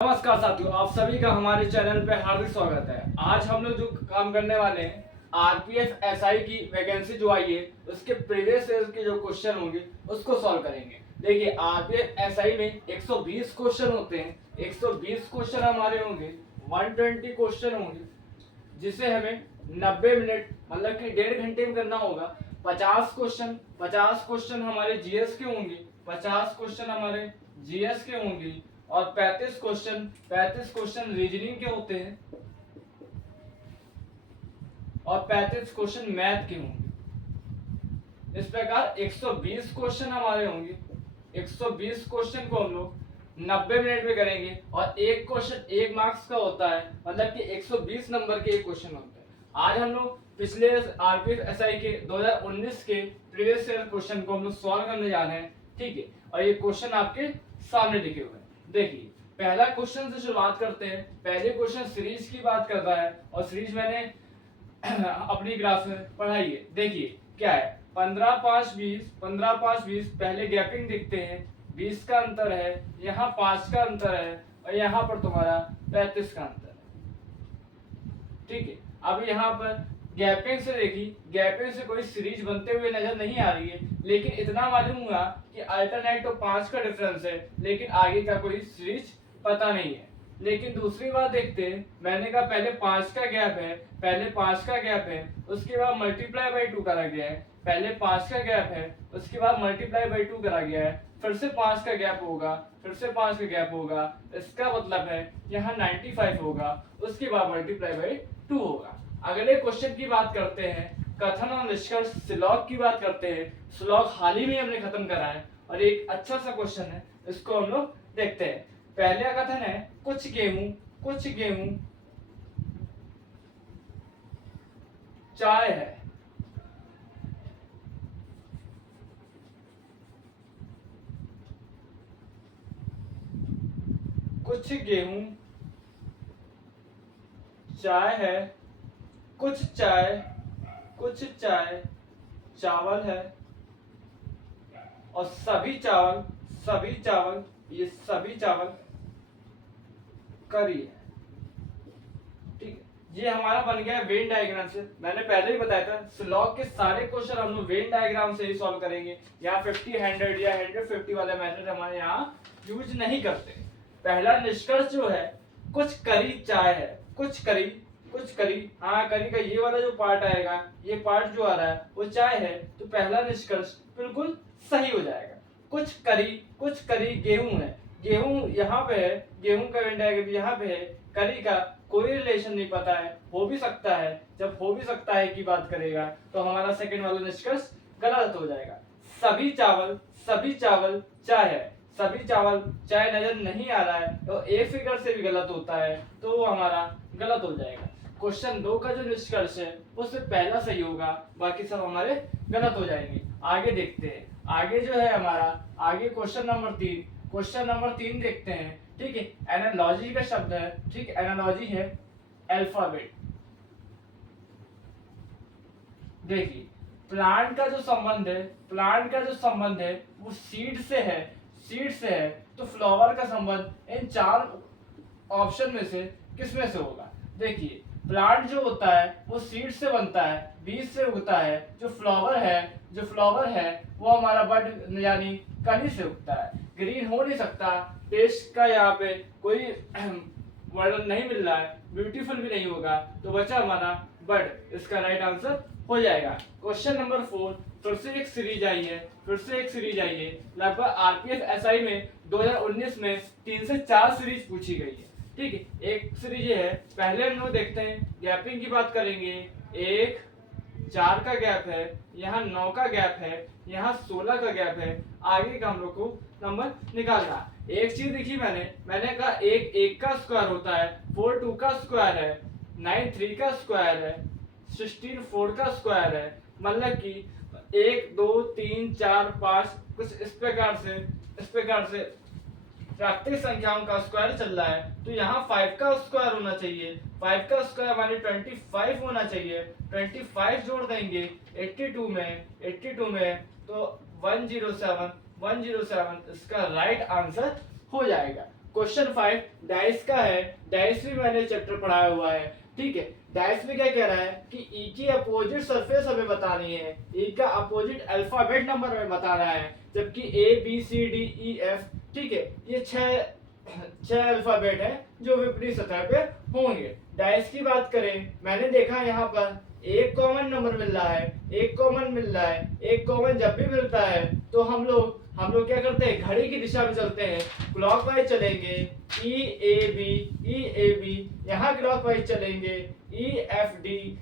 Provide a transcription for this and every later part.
नमस्कार साथियों, आप सभी का हमारे चैनल पे हार्दिक स्वागत है। आज हम लोग जो काम करने वाले हैं, आरपीएफ एसआई की वैकेंसी जो आई है उसके प्रीवियस ईयर के जो क्वेश्चन होंगे उसको सॉल्व करेंगे। देखिए, आरपीएफ एसआई में 120 क्वेश्चन होते हैं। 120 क्वेश्चन हमारे होंगे, 120 क्वेश्चन होंगे, जिसे हमें 90 मिनट मतलब कि 1.5 घंटे में करना होगा। 50 क्वेश्चन हमारे जीएस के होंगे, 50 क्वेश्चन हमारे जीएस के होंगे और 35 क्वेश्चन रीजनिंग के होते हैं और 35 क्वेश्चन मैथ के होंगे। इस प्रकार 120 क्वेश्चन हमारे होंगे। 120 क्वेश्चन को हम लोग 90 मिनट में करेंगे और एक क्वेश्चन 1 मार्क्स का होता है, मतलब कि 120 नंबर के एक क्वेश्चन होते हैं। आज हम लोग पिछले आरपीएफ एसआई के 2019 के प्रीवियस ईयर क्वेश्चन को हम लोग सॉल्व करने जा रहे हैं, ठीक है। और ये क्वेश्चन आपके सामने लिखे हुए हैं। देखिए, पहला क्वेश्चन से शुरुआत करते हैं। पहले क्वेश्चन सीरीज की बात करता है और सीरीज मैंने अपनी ग्राफ में पढ़ाई है। देखिए क्या है, 15 5 20, 15 5 20। पहले गैपिंग देखते हैं, 20 का अंतर है, यहाँ 5 का अंतर है और यहाँ पर तुम्हारा 35 का अंतर है, ठीक है। अब यहाँ पर गैपिंग से देखी, गैपिंग से कोई सीरीज बनते हुए नजर नहीं आ रही है, लेकिन इतना मालूम हुआ कि अल्टरनेट तो 5 का डिफरेंस है, लेकिन आगे का कोई सीरीज पता नहीं है। लेकिन दूसरी बात देखते हैं, मैंने कहा पहले 5 का गैप है, पहले 5 का गैप है, उसके बाद मल्टीप्लाई बाई 2 करा गया है। पहले 5 का गैप है, उसके बाद मल्टीप्लाई बाई 2 करा गया है, फिर से 5 का गैप होगा, फिर से 5 का गैप होगा। इसका मतलब है यहाँ 95 होगा, उसके बाद मल्टीप्लाई बाई 2 होगा। अगले क्वेश्चन की बात करते हैं, कथन और निष्कर्ष स्लॉग की बात करते हैं। स्लॉग हाल ही में हमने खत्म करा है और एक अच्छा सा क्वेश्चन है, इसको हम लोग देखते हैं। पहला कथन है, कुछ गेहूं चाय है। कुछ गेहूं चाय है, कुछ चाय चावल है और सभी चावल ये सभी चावल करी है, ठीक है। ये हमारा बन गया वेन डायग्राम से। मैंने पहले ही बताया था स्लॉग के सारे क्वेश्चन हम लोग वेन डायग्राम से ही सॉल्व करेंगे। यहाँ 50 100 या 150 वाला मेथड हमारे यहाँ यूज नहीं करते। पहला निष्कर्ष जो है, कुछ करी चाय है, कुछ करी, हाँ करी का ये वाला जो पार्ट आएगा, ये पार्ट जो आ रहा है वो चाय है, तो पहला निष्कर्ष बिल्कुल सही हो जाएगा। कुछ करी गेहूं है, गेहूं यहाँ पे है, गेहूं का वेन डायग्राम यहाँ पे है, करी का कोई रिलेशन नहीं पता है, हो भी सकता है। जब हो भी सकता है की बात करेगा तो हमारा सेकंड वाला निष्कर्ष गलत हो जाएगा। सभी चावल चाय है, सभी चावल चाय नजर नहीं आ रहा है तो एक फिगर से भी गलत होता है, तो वो हमारा गलत हो जाएगा। क्वेश्चन 2 का जो निष्कर्ष है उससे पहला सही होगा, बाकी सब हमारे गलत हो जाएंगे। आगे देखते हैं, आगे जो है हमारा, आगे क्वेश्चन नंबर 3 देखते हैं, ठीक है। एनालॉजी का शब्द है, ठीक, एनालॉजी है अल्फाबेट। देखिए, प्लांट का जो संबंध है वो सीड से है, तो फ्लावर का संबंध इन 4 ऑप्शन में से किस में से होगा। देखिए, प्लांट जो होता है वो सीड से बनता है, बीज से उगता है। जो फ्लावर है वो हमारा बड यानी कली से उगता है। ग्रीन हो नहीं सकता, टेस्ट का यहाँ पे कोई वर्णन नहीं मिल रहा है, ब्यूटीफुल भी नहीं होगा, तो बचा हमारा बड। इसका राइट आंसर हो जाएगा। क्वेश्चन नंबर 4, फिर से एक सीरीज आई है। लगभग आरपीएफ एसआई में 2019 में 3 से 4 सीरीज पूछी गई है, ठीक है। एक सीरीज ये है, पहले हम लोग देखते हैं, गैपिंग की बात करेंगे। 1 4 का गैप है, यहाँ 9 का गैप है, यहाँ 16 का गैप है। आगे का हम लोग को नंबर निकालना। एक चीज देखी मैंने कहा 1 का स्क्वायर होता है, 4 2 का स्क्वायर है, 9 3 का स्क्वायर है, 16 4 का स्क्वायर है। मतलब कि 1 2 3 4 5 कुछ इस प्रकार से प्राकृतिक संख्याओं का स्क्वायर चल रहा है, तो यहाँ 5 का स्क्वायर होना चाहिए। 5 का स्क्वायर माने 25 होना चाहिए। 25 जोड़ देंगे 82 में तो 107 इसका राइट आंसर हो जाएगा। क्वेश्चन 5 डाइस का है। डाइस भी मैंने चैप्टर पढ़ाया हुआ है, ठीक है। डाइस में क्या कह रहा है कि ई की अपोजिट सरफेस हमें बतानी है, ई का अपोजिट अल्फाबेट नंबर हमें बताना है, जबकि A B C D E F, ठीक है, ये छह अल्फाबेट है जो विपरीत सतह पे होंगे। डाइस की बात करें, मैंने देखा यहाँ पर एक कॉमन नंबर मिल रहा है, एक कॉमन मिल रहा है। एक कॉमन जब भी मिलता है तो हम लोग क्या करते हैं, घड़ी की दिशा में चलते हैं, क्लॉकवाइज चलेंगे, ई ए बी, यहाँ क्लॉकवाइज चलेंगे, ई एफ डी,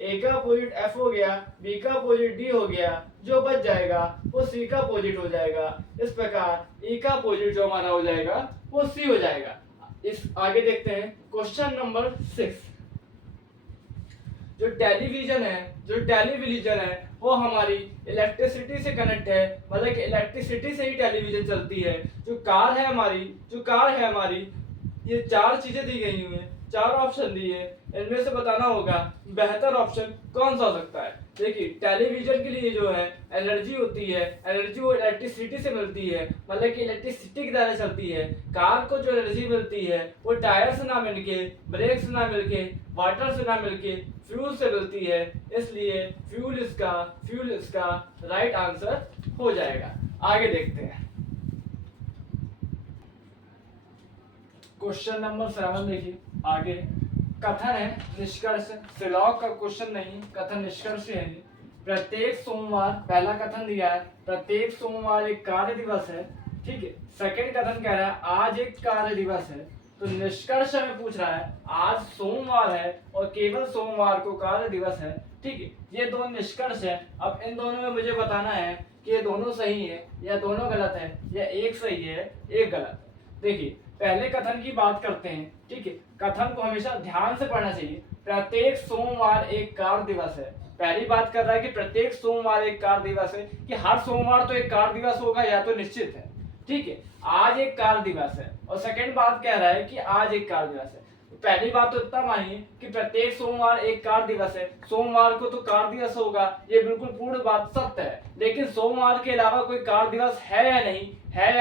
ए का अपोजिट एफ हो गया, बी का अपोजिट डी हो गया, जो बच जाएगा वो सी का अपोजिट हो जाएगा। इस प्रकार ई का अपोजिट जो हमारा हो जाएगा वो सी हो जाएगा। इस आगे देखते हैं क्वेश्चन नंबर 6। जो टेलीविजन है वो हमारी इलेक्ट्रिसिटी से कनेक्ट है, मतलब कि इलेक्ट्रिसिटी से ही टेलीविजन चलती है। जो कार है हमारी, ये चार चीजें दी गई हुई हैं, चार ऑप्शन दिए, इनमें से बताना होगा बेहतर ऑप्शन कौन सा हो सकता है। देखिए टेलीविजन के लिए जो है एनर्जी होती है, एनर्जी वो इलेक्ट्रिसिटी से मिलती है, मतलब कि इलेक्ट्रिसिटी की तरह चलती है। कार को जो एनर्जी मिलती है वो टायर से ना मिलके, ब्रेक से ना मिलके, वाटर से ना मिलके फ्यूल से मिलती है, इसलिए फ्यूल इसका राइट आंसर हो जाएगा। आगे देखते हैं क्वेश्चन नंबर 7। देखिए आगे कथन है निष्कर्ष, सिलॉग का क्वेश्चन नहीं, कथन निष्कर्ष है। प्रत्येक सोमवार, पहला कथन दिया है प्रत्येक सोमवार एक कार्य दिवस है, ठीक है। सेकंड कथन कह रहा है आज एक कार्य दिवस है। तो निष्कर्ष हमें पूछ रहा है आज सोमवार है और केवल सोमवार को कार्य दिवस है, ठीक है। ये दो निष्कर्ष है। अब इन दोनों में मुझे बताना है कि ये दोनों सही है या दोनों गलत है, या एक सही है एक गलत है। देखिए पहले कथन की बात करते हैं, ठीक है। कथन को हमेशा ध्यान से पढ़ना चाहिए। प्रत्येक सोमवार एक कार्य दिवस है। पहली बात कर रहा है कि प्रत्येक सोमवार एक कार्य दिवस है, कि हर सोमवार तो एक कार्य दिवस होगा या तो निश्चित है, ठीक है। आज एक कार्य दिवस है। और सेकंड बात कह रहा है कि आज एक कार्य दिवस है। पहली बात तो इतना मानिए कि प्रत्येक सोमवार एक कार्य दिवस है, सोमवार को तो कार्य दिवस होगा, ये बिल्कुल पूर्ण बात सत्य है। लेकिन सोमवार के अलावा कोई कार्य दिवस है या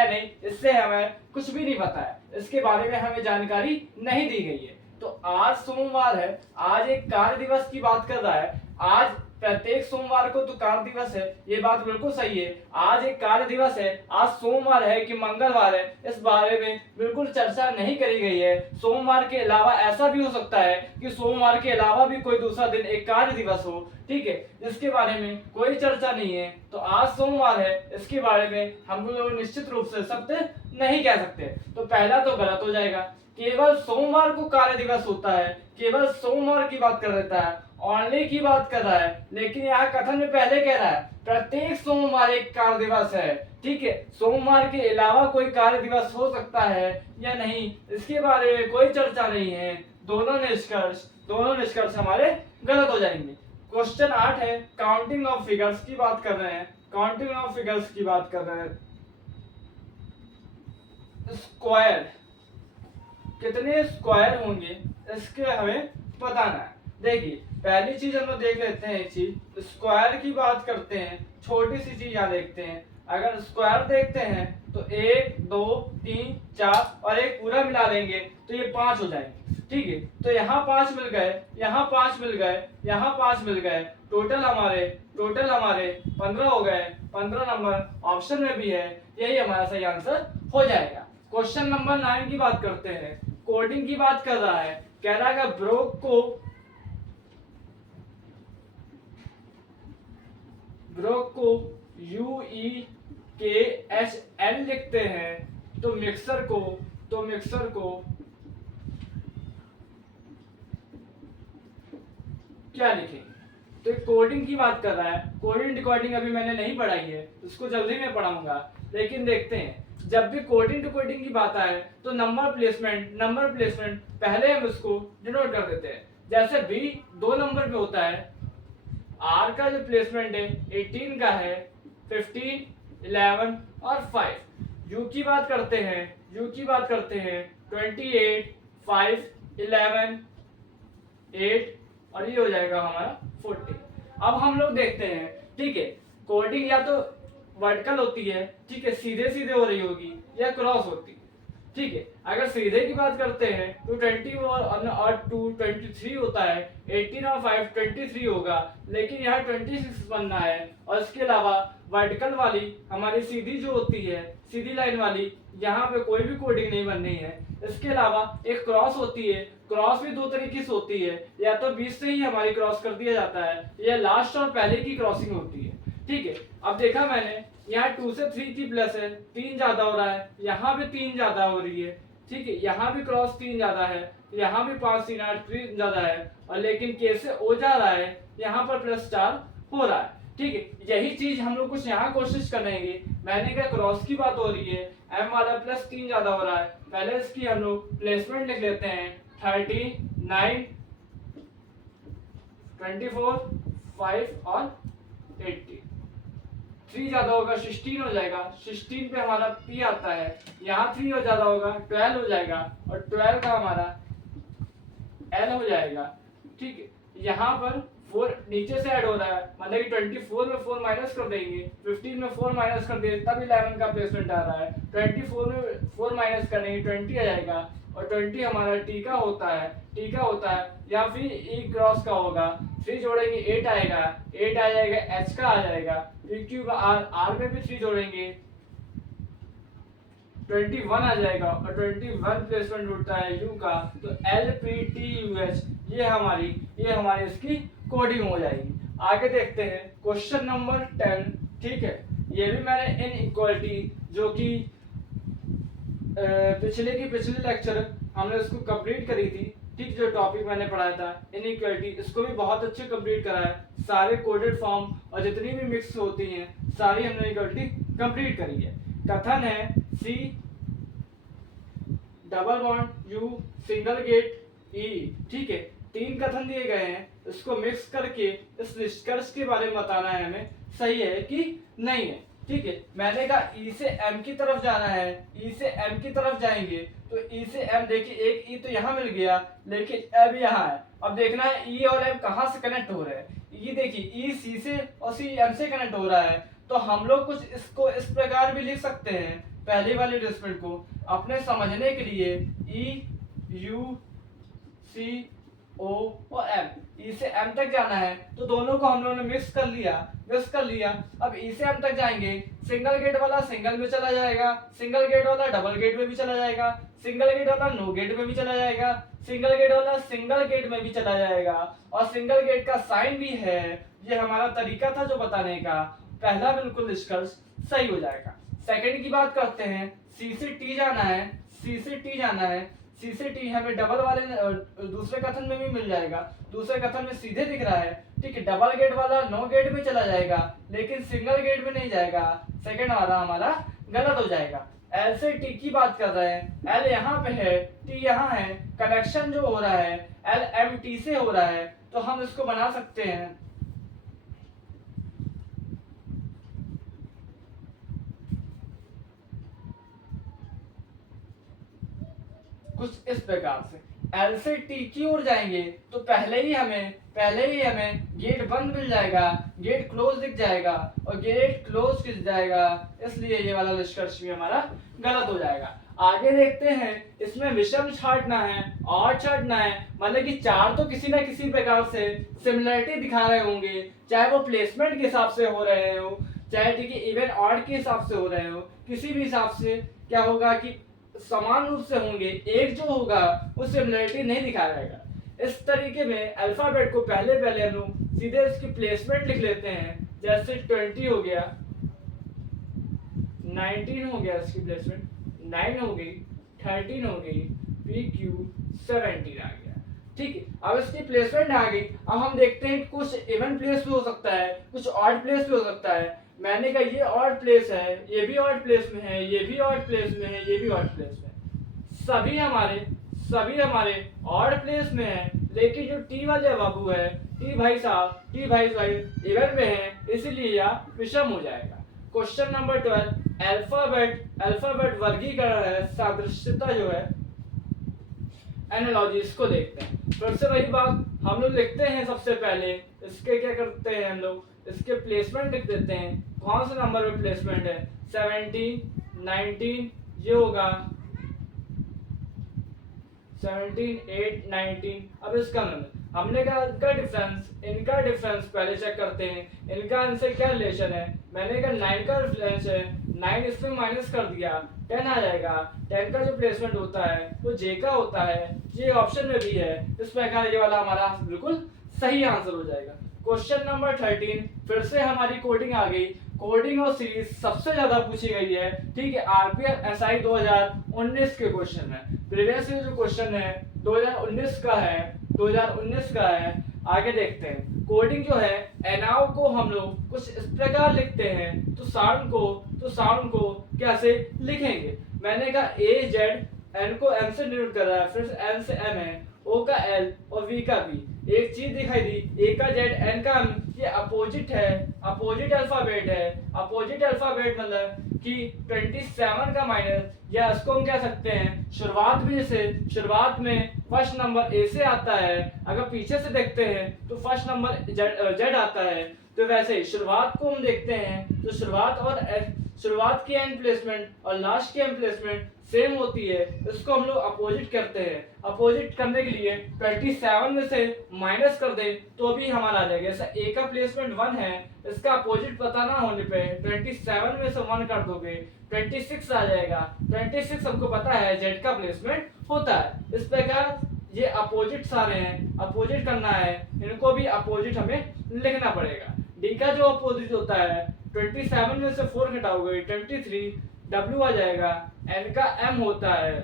नहीं, इससे हमें कुछ भी नहीं पता है, इसके बारे में हमें जानकारी नहीं दी गई है। तो आज सोमवार है, आज एक कार्य दिवस की बात कर रहा है। आज प्रत्येक सोमवार को तो कार्य दिवस है, ये बात बिल्कुल सही है। आज एक कार्य दिवस है, आज सोमवार है कि मंगलवार है, इस बारे में बिल्कुल चर्चा नहीं करी गई है। सोमवार के अलावा ऐसा भी हो सकता है कि सोमवार के अलावा भी कोई दूसरा दिन एक कार्य दिवस हो, ठीक है, जिसके बारे में कोई चर्चा नहीं है। तो आज सोमवार है, इसके बारे में हम लोग निश्चित रूप से सत्य नहीं कह सकते। तो पहला तो गलत हो जाएगा। केवल सोमवार को कार्य दिवस होता है, केवल सोमवार की बात कर देता है, ओनली की बात कर रहा है। लेकिन यहाँ कथन में पहले कह रहा है प्रत्येक सोमवार एक कार्य दिवस है, ठीक है। सोमवार के अलावा कोई कार्य दिवस हो सकता है या नहीं, इसके बारे में कोई चर्चा नहीं है। दोनों निष्कर्ष हमारे गलत हो जाएंगे। क्वेश्चन 8 है काउंटिंग ऑफ फिगर्स की बात कर रहे हैं, स्क्वायर, कितने स्क्वायर होंगे इसके हमें बताना है। देखिए पहली चीज हम लोग देख लेते हैं, एक चीज स्क्वायर की बात करते हैं, छोटी सी चीज यहाँ देखते हैं। अगर स्क्वायर देखते हैं तो 1 2 3 4 और एक पूरा मिला लेंगे तो ये 5 हो जाएंगे, ठीक है। तो यहाँ 5 मिल गए, यहाँ 5 मिल गए, यहाँ 5 मिल गए, टोटल हमारे 15 हो गए। 15 नंबर ऑप्शन में भी है, यही हमारा सही आंसर हो जाएगा। क्वेश्चन नंबर 9 की बात करते हैं, कोडिंग की बात कर रहा है। कह रहा है ब्रोक को UEKHL लिखते हैं, तो मिक्सर को क्या लिखेंगे। तो कोडिंग की बात कर रहा है। कोडिंग डिकोडिंग अभी मैंने नहीं पढ़ाई है, उसको जल्दी में पढ़ाऊंगा। लेकिन देखते हैं जब भी कोडिंग डिकोडिंग की बात आए तो नंबर प्लेसमेंट पहले हम उसको डिनोट कर देते हैं। जैसे B 2 नंबर पे होता है, R का जो प्लेसमेंट है 18 का है, 15 11 और 5। U की बात करते हैं 28 5 11 8 और ये हो जाएगा हमारा 40। अब हम लोग देखते हैं, ठीक है, कोडिंग या तो वर्टिकल होती है, ठीक है, सीधे सीधे हो रही होगी, या क्रॉस होती है। ठीक है। अगर सीधे की बात करते हैं तो 20 और 2 23 होता है, 18 और 5 23 होगा, लेकिन यहाँ 26 बनना है। और इसके अलावा वर्टिकल वाली हमारी सीधी जो होती है, सीधी लाइन वाली, यहाँ पे कोई भी कोडिंग नहीं बननी है। इसके अलावा एक क्रॉस होती है, क्रॉस भी दो तरीके से होती है, या तो बीच से ही हमारी क्रॉस कर दिया जाता है, या लास्ट और पहले की क्रॉसिंग होती है। ठीक है, अब देखा मैंने यहाँ 2 से 3 की प्लस है, 3 ज्यादा हो रहा है, यहाँ भी 3 ज्यादा हो रही है। ठीक है, यहाँ भी क्रॉस 3 ज्यादा है, यहाँ भी 5 3 8 3 ज्यादा है, और लेकिन कैसे हो जा रहा है, यहाँ पर +4 हो रहा है। ठीक है, यही चीज हम लोग कुछ यहाँ कोशिश करेंगे। मैंने कहा क्रॉस की बात हो रही है, m वाला +3 ज्यादा हो रहा है, पहले इसकी हम लोग प्लेसमेंट लिख लेते हैं, 39 24 5 और 80। 3 ज्यादा होगा 16 हो जाएगा, 16 पे हमारा p आता है, यहाँ 3 हो ज्यादा होगा 12 हो जाएगा, और 12 का हमारा l हो जाएगा। ठीक है, यहाँ पर 4 नीचे से ऐड हो रहा है, मतलब कि 24 में 4 माइनस कर देंगे, 15 में 4 माइनस कर देंगे, तब 11 का प्लेसमेंट आ रहा है। 24 में 4 माइनस करेंगे 20 आ जाएगा, और 20 हमारा टी का होता है, या फिर ई क्रॉस का होगा, 3 जोड़ेंगे 8 आएगा, 8 आ जाएगा, एच का आ जाएगा, पी क्यू का आर में भी 3 जोड़ेंगे 21 आ जाएगा, और 21 प्लेसमेंट उठता है यू का, तो L P T U H, ये हमारी इसकी कोडिंग हो जाएगी। आगे देखते हैं क्वेश्चन नंबर 10। ठीक है, ये भी मैंने इनइक्वालिटी जो कि पिछले लेक्चर हमने उसको कंप्लीट करी थी। ठीक, जो टॉपिक मैंने पढ़ाया था इनइक्वालिटी, इसको भी बहुत अच्छे कंप्लीट करा है। सारे कोडेड फॉर्म और जितनी भी मिक्स होती हैं सारी हमने इनइक्वालिटी कंप्लीट करी है। कथन है C double bond U single gate E. ठीक है, 3 कथन दिए गए हैं, इसको मिक्स करके इस निष्कर्ष के बारे में बताना है हमें, सही है कि नहीं है। ठीक है, मैंने कहा ई से एम की तरफ जाना है, ई से एम की तरफ जाएंगे तो ई से एम, देखिए एक ई तो यहाँ मिल गया, लेकिन एम यहाँ है। अब देखना है ई और एम कहाँ से कनेक्ट हो रहे हैं। ई देखिए ई सी से और सी एम से कनेक्ट हो रहा है, तो हम लोग कुछ इसको इस प्रकार भी लिख सकते हैं, पहली वाली डिस्प्लेट को अपने समझने के लिए, ई यू सी ओ और एम, ई से एम तक जाना है तो दोनों को हम लोगों ने मिक्स कर लिया। अब ई से एम तक जाएंगे, सिंगल गेट वाला सिंगल में चला जाएगा, सिंगल गेट वाला डबल गेट में भी चला जाएगा, सिंगल गेट वाला नो गेट में भी चला जाएगा, सिंगल गेट वाला सिंगल गेट में भी चला जाएगा, और सिंगल गेट का साइन भी है। ये हमारा तरीका था जो बताने का, पहला बिल्कुल निष्कर्ष सही हो जाएगा। सेकंड की बात करते हैं, सी से टी जाना है, सी से टी हमें डबल वाले दूसरे कथन में भी मिल जाएगा, दूसरे कथन में सीधे दिख रहा है। ठीक है, डबल गेट वाला नो गेट में चला जाएगा, लेकिन सिंगल गेट में नहीं जाएगा, सेकंड वाला हमारा गलत हो जाएगा। एल से टी की बात कर रहे हैं, एल यहाँ पे है, टी यहाँ है, कनेक्शन जो हो रहा है एल एम टी से हो रहा है, तो हम इसको बना सकते हैं कुछ इस प्रकार से। एल से टी की ओर जाएंगे तो पहले ही हमें गेट बंद मिल जाएगा, गेट क्लोज दिख जाएगा, और गेट क्लोज दिख जाएगा, इसलिए ये वाला निष्कर्ष भी हमारा गलत हो जाएगा। आगे देखते हैं, इसमें विषम छांटना है और छांटना है, मतलब कि चार तो किसी ना किसी प्रकार से सिमिलरिटी दिखा रहे होंगे, चाहे वो प्लेसमेंट के हिसाब से हो रहे हो, चाहे ठीक है इवन ऑड के हिसाब से हो रहे हो, किसी भी हिसाब से क्या होगा कि समान रूप से होंगे, एक जो होगा वो सिमिलरिटी नहीं दिखाएगा। इस तरीके में अल्फाबेट को पहले हम लोग सीधे इसकी प्लेसमेंट लिख लेते हैं, जैसे 20 हो गया, 19 हो गया, इसकी प्लेसमेंट 9 हो गई, 13 हो गई, पी क्यू 17 आ गया। ठीक है, अब इसकी प्लेसमेंट आ गई। अब हम देखते हैं कुछ इवन प्लेस पे हो सकता है, कुछ ऑड प्लेस पे हो सकता है। मैंने कहा ये ऑड प्लेस है, ये भी ऑड प्लेस में है, ये भी ऑड प्लेस में है, ये भी ऑड प्लेस में है, सभी हमारे ऑड प्लेस में है, लेकिन जो टी वाले बाबू है, टी भाई इवन में है, इसीलिए यह विषम हो जाएगा। क्वेश्चन नंबर 12, अल्फाबेट वर्गीकरण है, सादृश्यता जो है एनालॉजी, इसको देखते हैं। फिर से वही बात, हम लोग लिखते हैं सबसे पहले इसके क्या करते हैं, हम लोग इसके प्लेसमेंट लिख देते हैं, कौन से नंबर पे प्लेसमेंट है, 17 19 ये होगा 17, 8, 19। अब इसका हमने कहा इनका डिफरेंस पहले चेक करते हैं, इनका आंसर क्या रिलेशन है। मैंने कहा 9 का रिलेशन है, 9 इसमें माइनस कर दिया 10 आ जाएगा। 10 का जो प्लेसमेंट होता है वो जे का होता है, ये ऑप्शन में भी है। इस प्रकार ये वाला हमारा बिल्कुल सही आंसर हो जाएगा। क्वेश्चन नंबर 13 फिर से हमारी कोडिंग आ गई। कोडिंग और सीरीज सबसे ज्यादा पूछी गई है, ठीक है। आरपीएफ एसआई 2019 के क्वेश्चन है। प्रीवियस जो क्वेश्चन है 2019 का है, 2019 का है। आगे देखते हैं। कोडिंग जो है एनाव को हम लोग कुछ इस प्रकार लिखते हैं, तो साउंड को कैसे लिखेंगे। मैंने कहा ए जेड, एन को एम से डिनोट कर रहा है, फिर एन से एम है, ओ का एल और वी का बी। एक चीज दिखाई दी, ए का जेड एन का एम, ये अपोजिट है, अपोजिट अल्फाबेट है। अपोजिट अल्फाबेट मतलब कि 27 का माइनस, या इसको हम कह सकते हैं शुरुआत में फर्स्ट नंबर ए से आता है। अगर पीछे से देखते हैं तो फर्स्ट नंबर जेड आता है। तो वैसे शुरुआत को हम देखते हैं तो शुरुआत की एंड प्लेसमेंट और लास्ट की एंड प्लेसमेंट सेम होती है। इसको हम लोग अपोजिट करते हैं। अपोजिट करने के लिए 27 में से माइनस कर दे तो भी हमारा आ जाएगा। जैसा ए का प्लेसमेंट 1 है, इसका अपोजिट पता ना होने पे 27 में से 1 कर दोगे 26 आ जाएगा। 26 हमको पता है जेड का प्लेसमेंट होता है। इस प्रकार ये अपोजिट सारे हैं, अपोजिट करना है, इनको भी अपोजिट हमें लिखना पड़ेगा। डी का जो अपोजिट होता है 27 में से 4 घटाओगे 23, डब्ल्यू आ जाएगा। एन का एम होता है,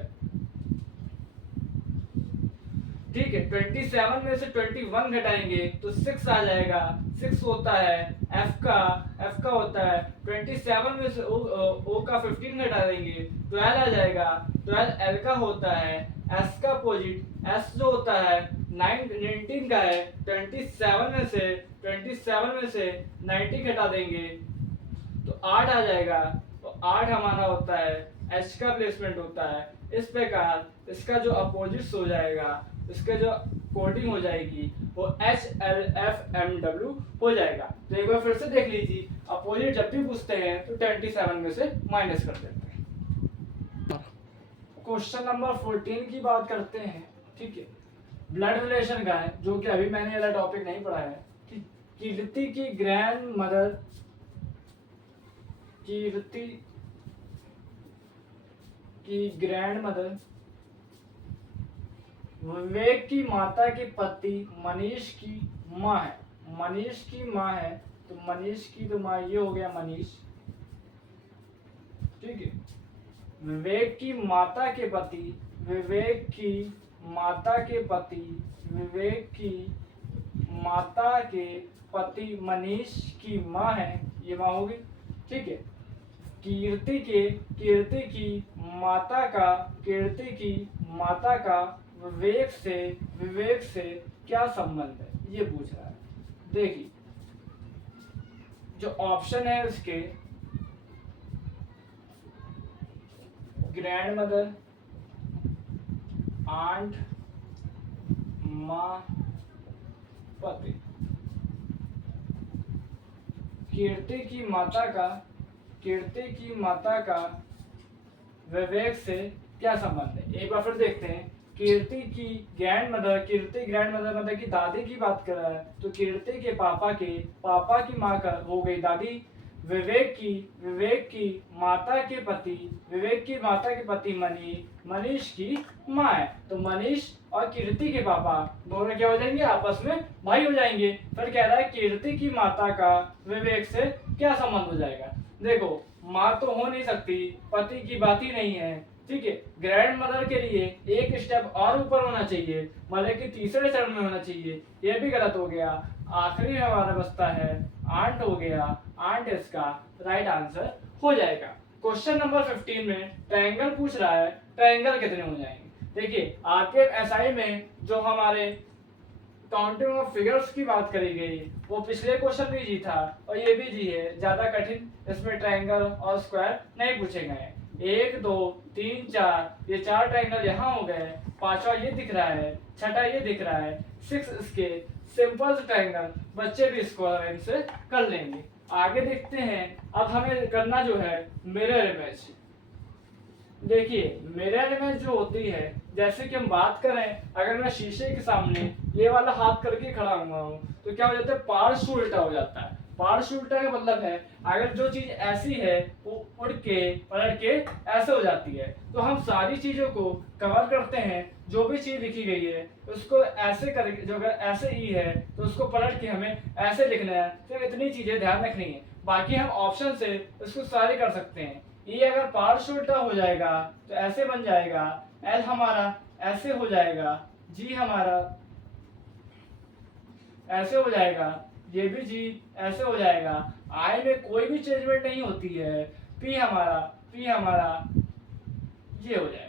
ठीक है। 27 में से 21 घटाएंगे तो 6 आ जाएगा, 6 होता है। एफ का होता है 27 में से ओ का 15 घटा देंगे 12 आ जाएगा, 12 एल का होता है। एस का अपोजिट एस जो होता है 19 का है, 27 में से 19 घटा देंगे तो 8 आ जाएगा। तो 8 हमारा होता है, एच का प्लेसमेंट होता है। इस प्रकार इसका जो अपोजिट्स हो जाएगा, इसके जो कोडिंग हो जाएगी वो H L F M W हो जाएगा। तो एक बार फिर से देख लीजिए, अपोजिट जब भी पूछते हैं तो 27 में से माइनस कर देते हैं। क्वेश्चन नंबर 14 की बात करते हैं, ठीक है। ब्लड रिलेशन का है, जो कि अभी मैंने वाला टॉपिक नहीं पढ़ा है। कीर्ति की ग्रैंड मदर, कीर्ति की ग्रैंड मदर विवेक की माता के पति मनीष की माँ है। मनीष की माँ है तो मनीष की तो माँ ये हो गया मनीष, ठीक है। विवेक की माता के पति, विवेक की माता के पति, विवेक की माता के पति मनीष की माँ है, ये माँ होगी, ठीक है। कीर्ति की माता का विवेक से क्या संबंध है, ये पूछ रहा है। देखिए जो ऑप्शन है उसके ग्रैंड मदर, आंट, माँ, पति। कीर्ति की माता का विवेक से क्या संबंध है, एक बार फिर देखते हैं। कीर्ति ग्रैंड मदर मतलब कि दादी की बात कर रहा है, तो कीर्ति के पापा की माँ का हो गई दादी। विवेक की माता के पति मनीष की माँ है, तो मनीष और कीर्ति के पापा दोनों क्या हो जाएंगे, आपस में भाई हो जाएंगे। फिर कह रहा है कीर्ति की माता का विवेक से क्या संबंध हो जाएगा। देखो माँ तो हो नहीं सकती, पति की बात ही नहीं है, ठीक है। ग्रैंड मदर के लिए एक स्टेप और ऊपर होना चाहिए, मतलब कि तीसरे चरण में होना चाहिए, ये भी गलत हो गया। आखिरी में हमारा बचता है आंट हो गया, आंट इसका राइट आंसर हो जाएगा। क्वेश्चन नंबर 15 में ट्रायंगल पूछ रहा है, ट्रायंगल कितने हो जाएंगे। देखिए आरपीएफ एसआई में जो हमारे काउंटिंग ऑफ फिगर्स की बात करी गई वो पिछले क्वेश्चन में जी था और ये भी जी है, ज्यादा कठिन इसमें ट्रायंगल और स्क्वायर नहीं पूछे गए। 1 2 3 4, ये 4 ट्रायंगल यहाँ हो गए, 5वां ये दिख रहा है, 6ठा ये दिख रहा है, 6 इसके सिंपल ट्रायंगल बच्चे भी इसको आराम से कर लेंगे। आगे देखते हैं। अब हमें करना जो है मिरर इमेज। देखिए मिरर इमेज जो होती है जैसे कि हम बात करें, अगर मैं शीशे के सामने ये वाला हाथ करके खड़ा हुआ हूँ तो क्या हो जाता है, पार्श्व उल्टा हो जाता है। पार्श्व उल्टा का मतलब है अगर जो चीज ऐसी है वो उड़ के पलट के ऐसे हो जाती है। तो हम सारी चीजों को कवर करते हैं, जो भी चीज लिखी गई है उसको ऐसे करके, जो अगर ऐसे ई है तो उसको पलट के हमें ऐसे लिखना है। तो इतनी चीजें ध्यान रखनी है, बाकी हम ऑप्शन से इसको सारे कर सकते हैं। ये अगर पार्श्व उल्टा हो जाएगा तो ऐसे बन जाएगा, एल हमारा ऐसे हो जाएगा, जी हमारा ऐसे हो जाएगा, ये भी जी ऐसे हो जाएगा। आई में कोई भी चेंजमेंट नहीं होती है, पी हमारा ये हो जाएगा।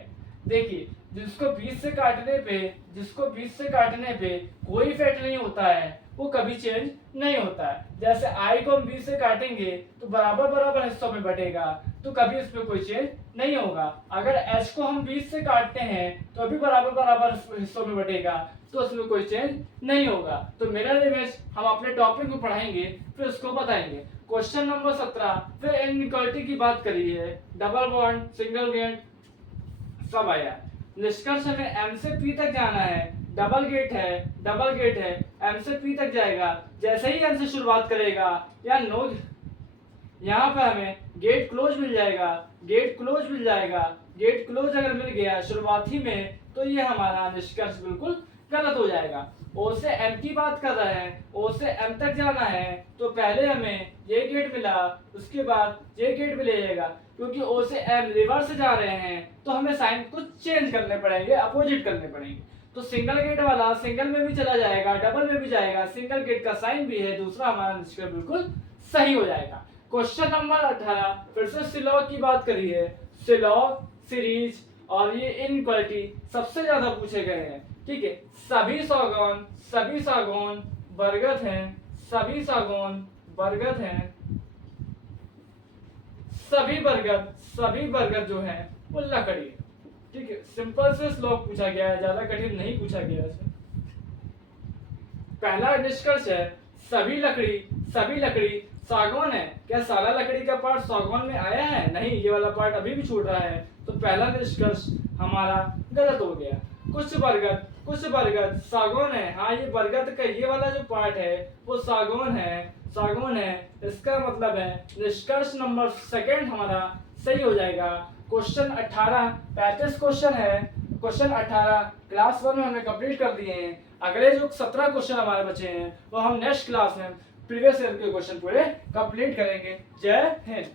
देखिए जिसको 20 से काटने पे, जिसको 20 से काटने पे कोई इफेक्ट नहीं होता है वो कभी चेंज नहीं होता है। जैसे आई को हम 20 से काटेंगे तो बराबर बराबर हिस्सों में बटेगा, तो कभी इसमें कोई चेंज नहीं होगा। अगर एच को हम 20 से काटते हैं तो अभी बराबर बराबर हिस्सों में बटेगा, तो उसमें कोई चेंज नहीं होगा। तो मिरर इमेज हम अपने टॉपिक में पढ़ाएंगे, फिर उसको बताएंगे। क्वेश्चन नंबर 17, फिर इनइक्वालिटी की बात करी है, डबल बॉन्ड, सिंगल गेट सब आया। निष्कर्ष हमें एम से पी तक जाना है, डबल गेट है, एम से पी तक जाएगा। जैसे ही एम से शुरुआत करेगा या नो, यहाँ पे हमें गेट क्लोज मिल जाएगा, गेट क्लोज अगर मिल गया शुरुआती में तो ये हमारा निष्कर्ष बिल्कुल गलत हो जाएगा। ओ से एम की बात कर रहे हैं, ओ से एम तक जाना है तो पहले हमें ये गेट मिला, उसके बाद ये गेट भी ले जाएगा। क्योंकि ओ से एम रिवर्स से जा रहे हैं तो हमें साइन कुछ चेंज करने पड़ेंगे, अपोजिट करने पड़ेंगे। तो सिंगल गेट वाला सिंगल में भी चला जाएगा, डबल में भी जाएगा, सिंगल गेट का साइन भी है, दूसरा हमारा निष्कर्ष बिल्कुल सही हो जाएगा। क्वेश्चन नंबर 18, फिर से सिलॉग की बात करी है। सिलॉग, सीरीज और ये इनइक्वालिटी सबसे ज्यादा पूछे गए हैं। ठीक है, सभी सागौन बरगद हैं, सभी बरगद जो है वो लकड़ी है। ठीक है, सिंपल से श्लोक पूछा गया है, ज्यादा कठिन नहीं पूछा गया है। पहला निष्कर्ष है सभी लकड़ी सागौन है। क्या सारा लकड़ी का पार्ट सागौन में आया है? नहीं, ये वाला पार्ट अभी भी छूट रहा है। तो पहला निष्कर्ष हमारा गलत हो गया। कुछ बरगद सागौन है। हाँ, ये बरगद का ये वाला जो पार्ट है वो सागौन है। इसका मतलब है निष्कर्ष नंबर सेकंड हमारा सही हो जाएगा। क्वेश्चन 18 35 क्वेश्चन है। क्वेश्चन 18 क्लास 1 में हमने कंप्लीट कर दिए हैं। अगले जो 17 क्वेश्चन हमारे बचे हैं वो हम नेक्स्ट क्लास में प्रीवियस ईयर के क्वेश्चन पूरे कंप्लीट करेंगे। जय हिंद।